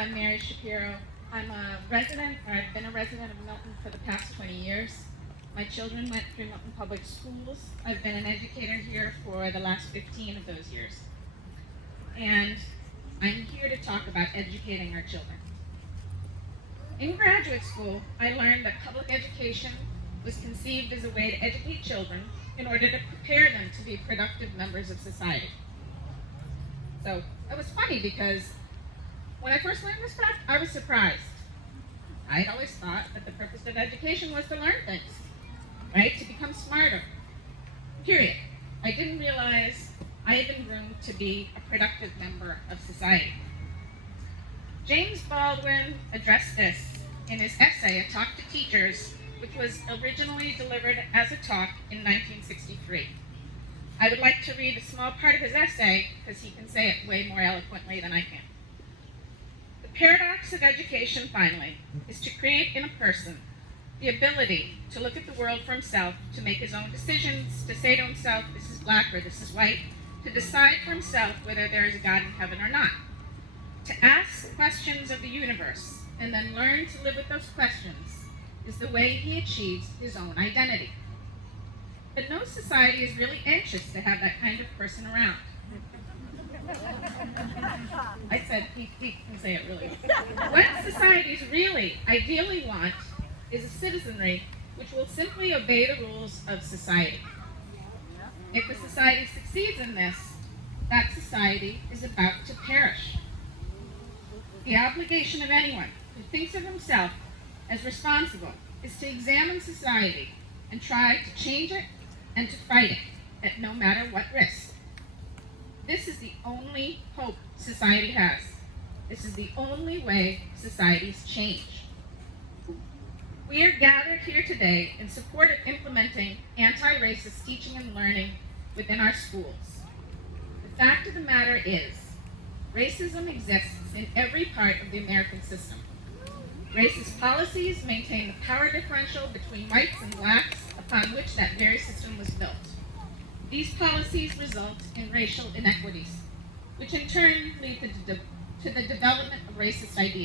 I'm Mary Shapiro. I'm a resident, or I've been a resident of Milton for the past 20 years. My children went through Milton Public Schools. I've been an educator here for the last 15 of those years. And I'm here to talk about educating our children. In graduate school, I learned that public education was conceived as a way to educate children in order to prepare them to be productive members of society. So it was funny because when I first learned this fact, I was surprised. I had always thought that the purpose of education was to learn things, right? To become smarter. Period. I didn't realize I had been groomed to be a productive member of society. James Baldwin addressed this in his essay, A Talk to Teachers, which was originally delivered as a talk in 1963. I would like to read a small part of his essay because he can say it way more eloquently than I can. The paradox of education, finally, is to create in a person the ability to look at the world for himself, to make his own decisions, to say to himself, this is black or this is white, to decide for himself whether there is a God in heaven or not, to ask questions of the universe and then learn to live with those questions is the way he achieves his own identity. But no society is really anxious to have that kind of person around. I said he can say it really well. What societies really, ideally want is a citizenry which will simply obey the rules of society. If a society succeeds in this, that society is about to perish. The obligation of anyone who thinks of himself as responsible is to examine society and try to change it and to fight it at no matter what risk. This is the only hope society has. This is the only way societies change. We are gathered here today in support of implementing anti-racist teaching and learning within our schools. The fact of the matter is, racism exists in every part of the American system. Racist policies maintain the power differential between whites and blacks upon which that very system was built. These policies result in racial inequities, which in turn lead to the development of racist ideas.